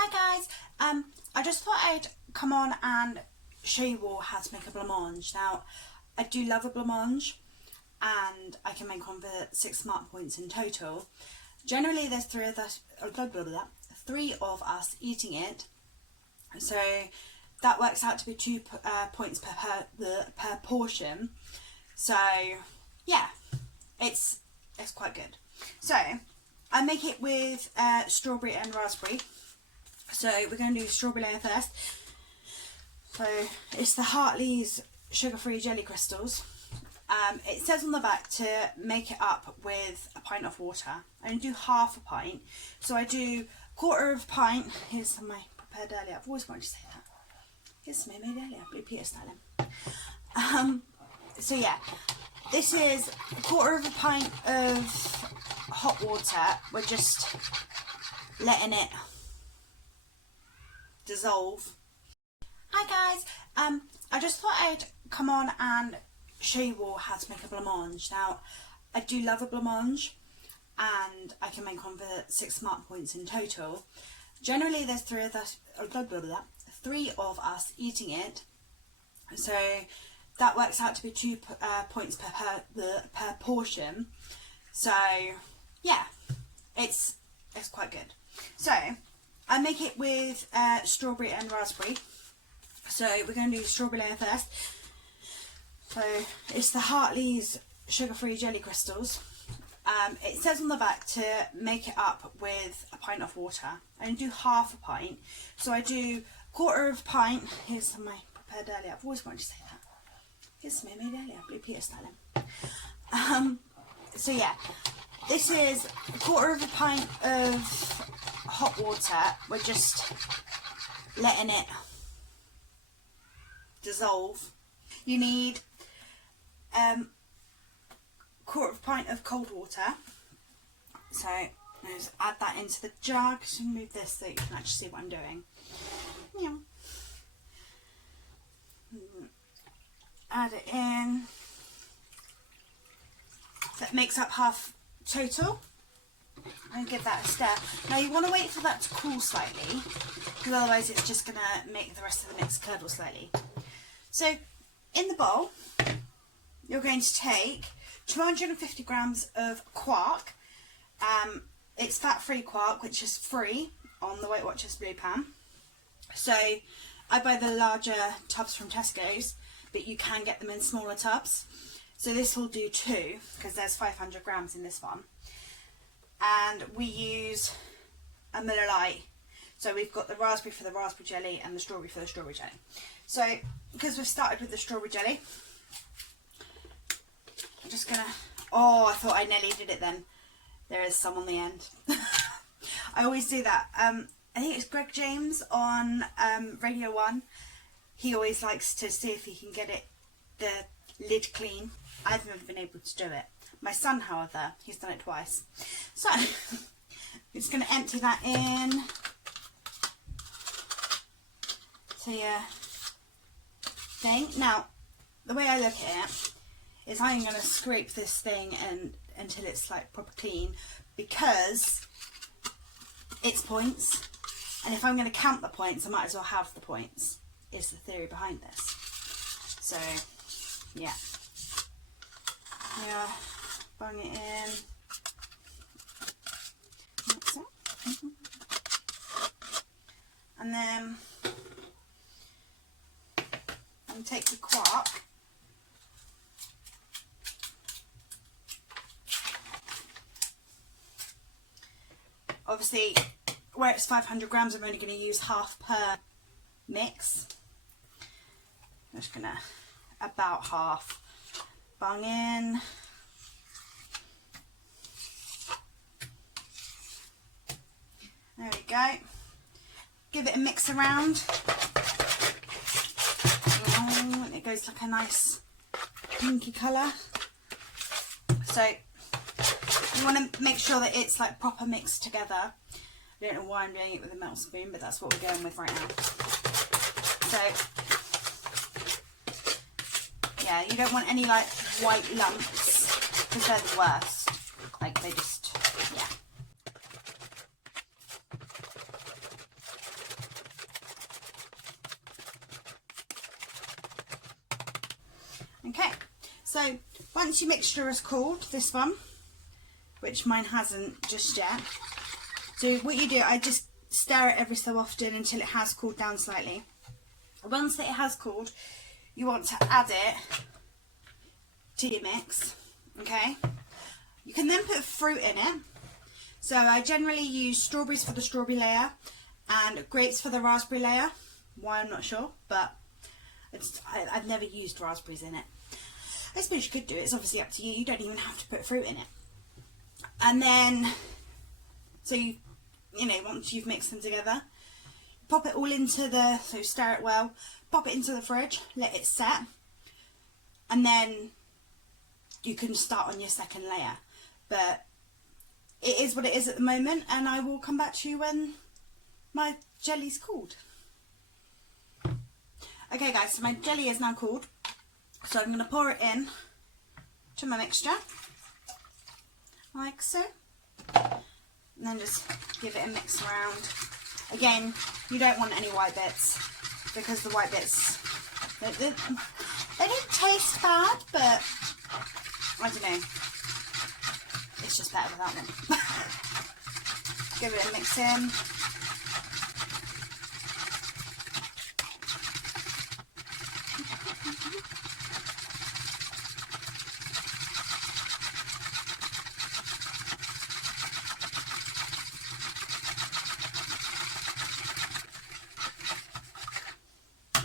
Hi guys, I just thought I'd come on and show you all how to make a blancmange. Now, I do love a blancmange and I can make one for 6 smart points in total. Generally there's three of us eating it, so that works out to be 2 points per portion. So yeah, it's quite good. So I make it with strawberry and raspberry. So we're going to do the strawberry layer first. So it's the Hartelys sugar-free jelly crystals. It says on the back to make it up with a pint of water. I only do half a pint. So I do 1/4 of a pint. Here's some of my prepared earlier. I've always wanted to say that. Here's some I made earlier, Blue Peter styling. So yeah, this is 1/4 of a pint of hot water. We're just letting it dissolve. Hi guys, I just thought I'd come on and show you all how to make a blancmange. Now, I do love a blancmange and I can make one for 6 smart points in total. Generally there's three of us eating it, so that works out to be 2 points per portion. So yeah, it's quite good. So I make it with strawberry and raspberry. So we're going to do the strawberry layer first. So it's the Hartelys sugar-free jelly crystals. It says on the back to make it up with a pint of water. I only do half a pint. So I do 1/4 of a pint. Here's some of my prepared earlier. I've always wanted to say that. Here's some I made earlier, Blue Peter styling. So yeah, this is 1/4 of a pint of hot water. We're just letting it dissolve. You need 1/4 of a pint of cold water. So just add that into the jug. Just move this so you can actually see what I'm doing. Yeah. Add it in. So it makes up half total. And give that a stir. Now you want to wait for that to cool slightly, because otherwise it's just going to make the rest of the mix curdle slightly. So in the bowl you're going to take 250 grams of quark. It's fat-free quark, which is free on the Weight Watchers Blue Pan. So I buy the larger tubs from Tesco's, but you can get them in smaller tubs. So this will do 2, because there's 500 grams in this one. And we use a Muller light. So we've got the raspberry for the raspberry jelly and the strawberry for the strawberry jelly. So because we've started with the strawberry jelly, I'm just gonna, oh, I thought I nearly did it then. There is some on the end. I always do that. I think it's Greg James on Radio 1. He always likes to see if he can get it, the lid clean. I've never been able to do it. My son, however, he's done it twice. So I'm just going to empty that in to your thing. Now, the way I look at it is I'm going to scrape this thing until it's like proper clean, because it's points, and if I'm going to count the points, I might as well have the points, is the theory behind this. So yeah, bung it in. That's it. And then I'm take the quark. Obviously, where it's 500 grams, I'm only going to use half per mix. I'm just going to about half bung in. There we go. Give it a mix around. Oh, and it goes like a nice pinky colour. So you want to make sure that it's like proper mixed together. I don't know why I'm doing it with a metal spoon, but that's what we're going with right now. So yeah, you don't want any like white lumps, because they're the worst. Like they just, yeah. once your mixture is cooled, this one, which mine hasn't just yet, so what you do, I just stir it every so often until it has cooled down slightly. Once that it has cooled, you want to add it to your mix, okay? You can then put fruit in it. So I generally use strawberries for the strawberry layer and grapes for the raspberry layer. Why, I'm not sure, but I've never used raspberries in it. I suppose you could do it, it's obviously up to you. You don't even have to put fruit in it. And then, so you know, once you've mixed them together, pop it all into the, so stir it well, pop it into the fridge, let it set, and then you can start on your second layer. But it is what it is at the moment, and I will come back to you when my jelly's cooled. Okay guys, so my jelly is now cooled, so I'm going to pour it in to my mixture, like so, and then just give it a mix around. Again, you don't want any white bits, because the white bits, they don't taste bad, but I don't know, it's just better without them. Give it a mix in.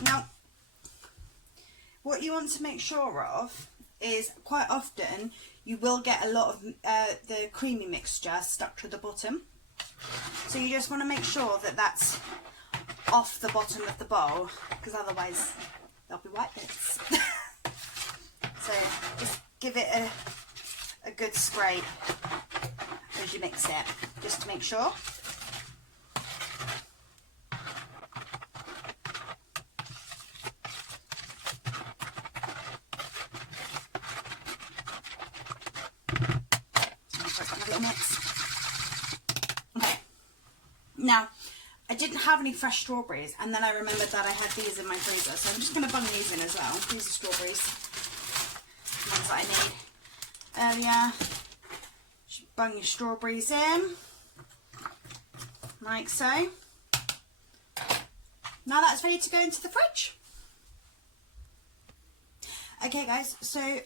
Now, what you want to make sure of is quite often you will get a lot of the creamy mixture stuck to the bottom. So you just want to make sure that that's off the bottom of the bowl, because otherwise there'll be white bits. So just give it a good scrape as you mix it, just to make sure. Okay, now I didn't have any fresh strawberries, and then I remembered that I had these in my freezer, so I'm just going to bung these in as well. These are strawberries, the ones that I made earlier. Just bung your strawberries in, like so. Now that's ready to go into the fridge. Okay guys, so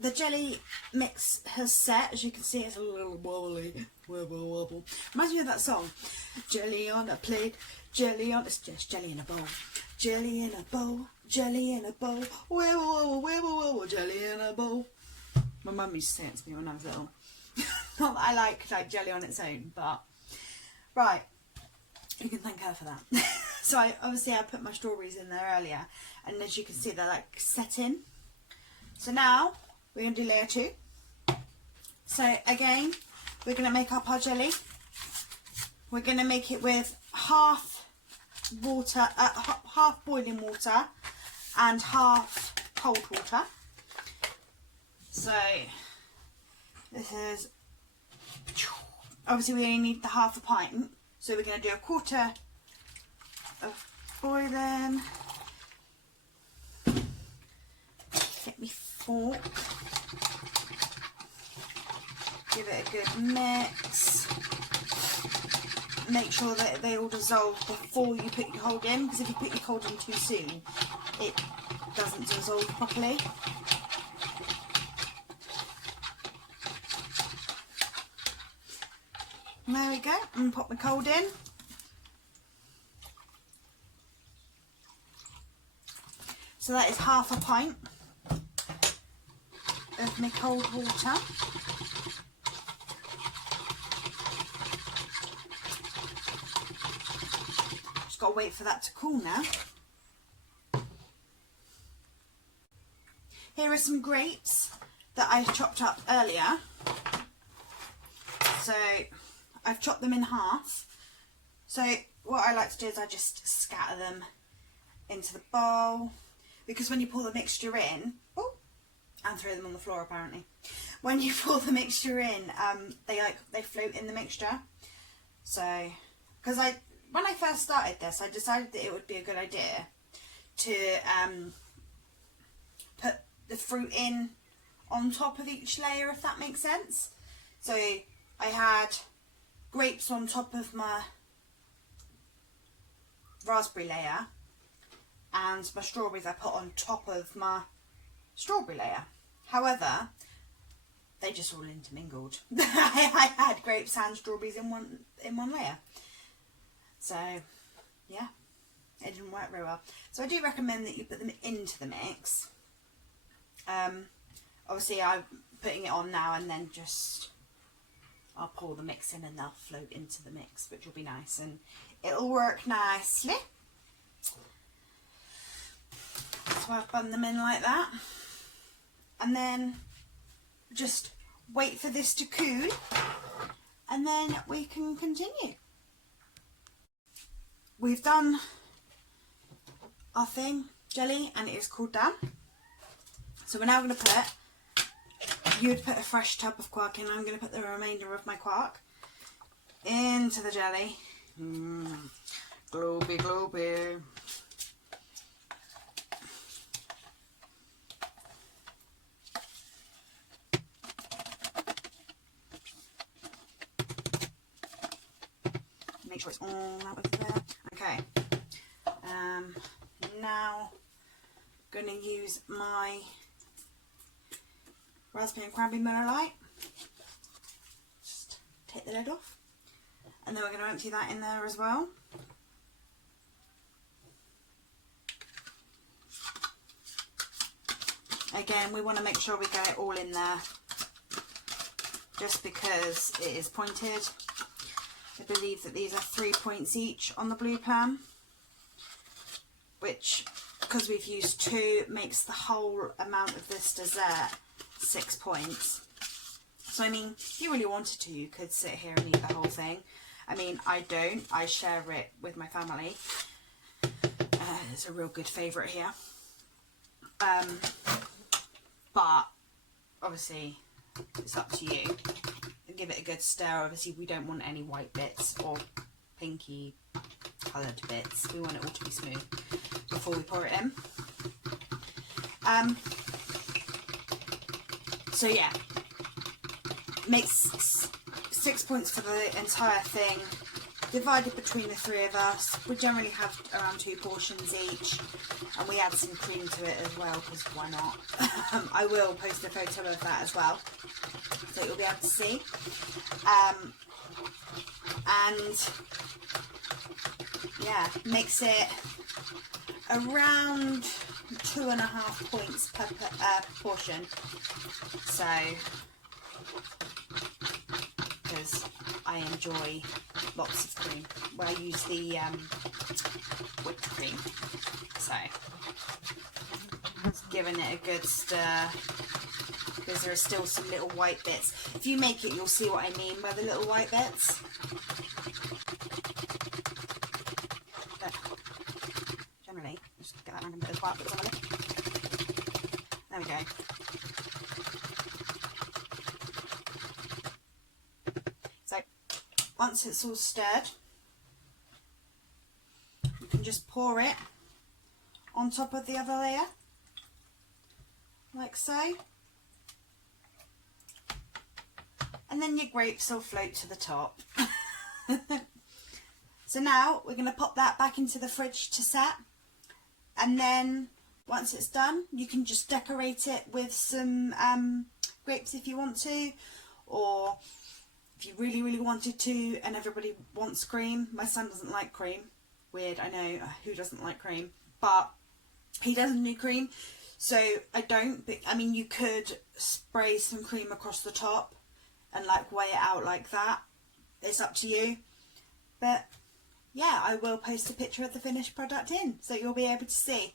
the jelly mix has set. As you can see, it's a little wobbly, wobble wobble. Reminds me of that song, jelly on a plate, jelly on, it's just jelly in a bowl, jelly in a bowl, jelly in a bowl, wibble wobble, wibble wobble, jelly in a bowl. My mum used to say it to me when I was little. Not that I like jelly on its own, but right, you can thank her for that. So I put my strawberries in there earlier, and as you can see, they're like set in. So now we're going to do layer 2. So again, we're going to make up our jelly. We're going to make it with half water, half boiling water and half cold water. So this is, obviously we only need the half a pint. So we're going to do a quarter of boiling. Get me fork. Give it a good mix. Make sure that they all dissolve before you put your cold in, because if you put your cold in too soon, it doesn't dissolve properly. And there we go. And pop my cold in. So that is half a pint of my cold water. Just got to wait for that to cool now. Here are some grapes that I chopped up earlier. So I've chopped them in half. So what I like to do is I just scatter them into the bowl, because when you pour the mixture in, oh, and throw them on the floor apparently. When you pour the mixture in, they float in the mixture. So, because when I first started this, I decided that it would be a good idea to put the fruit in on top of each layer, if that makes sense. So I had grapes on top of my raspberry layer, and my strawberries I put on top of my strawberry layer. However, they just all intermingled. I had grapes and strawberries in one layer. So yeah, it didn't work very well. So I do recommend that you put them into the mix. Obviously I'm putting it on now, and then just I'll pour the mix in and they'll float into the mix, which will be nice and it'll work nicely. So I've bun them in like that, and then just wait for this to cool, and then we can continue. We've done our thing, jelly, and it is cooled down. So we're now going to put, you'd put a fresh tub of quark in, I'm going to put the remainder of my quark into the jelly. Gloopy, gloopy. Make sure it's all that way there. Okay. Now I'm going to use my raspberry and cranberry Muller light. Just take the lid off, and then we're going to empty that in there as well. Again, we want to make sure we get it all in there, just because it is pointed. I believe that these are 3 points each on the blue pan, which, because we've used 2, makes the whole amount of this dessert 6 points. So I mean, if you really wanted to, you could sit here and eat the whole thing. I mean, I don't. I share it with my family. It's a real good favourite here. But obviously it's up to you. Give it a good stir. Obviously we don't want any white bits or pinky coloured bits. We want it all to be smooth before we pour it in. So yeah, makes 6 points for the entire thing, divided between the 3 of us. We generally have around 2 portions each, and we add some cream to it as well, because why not? I will post a photo of that as well, so you'll be able to see. And yeah, makes it around 2.5 points per portion. So, because I enjoy lots of cream, where I use the whipped cream. So, just giving it a good stir, because there are still some little white bits. If you make it, you'll see what I mean by the little white bits. But generally, just get that random bit of white bits on it. There we go. So, once it's all stirred, you can just pour it on top of the other layer, like so. And then your grapes will float to the top. So now we're going to pop that back into the fridge to set, and then once it's done, you can just decorate it with some grapes if you want to, or if you really wanted to and everybody wants cream. My son doesn't like cream. Weird, I know, who doesn't like cream? But he doesn't do cream, so I don't. But I mean, you could spray some cream across the top and like weigh it out like that. It's up to you. But yeah, I will post a picture of the finished product in, so you'll be able to see.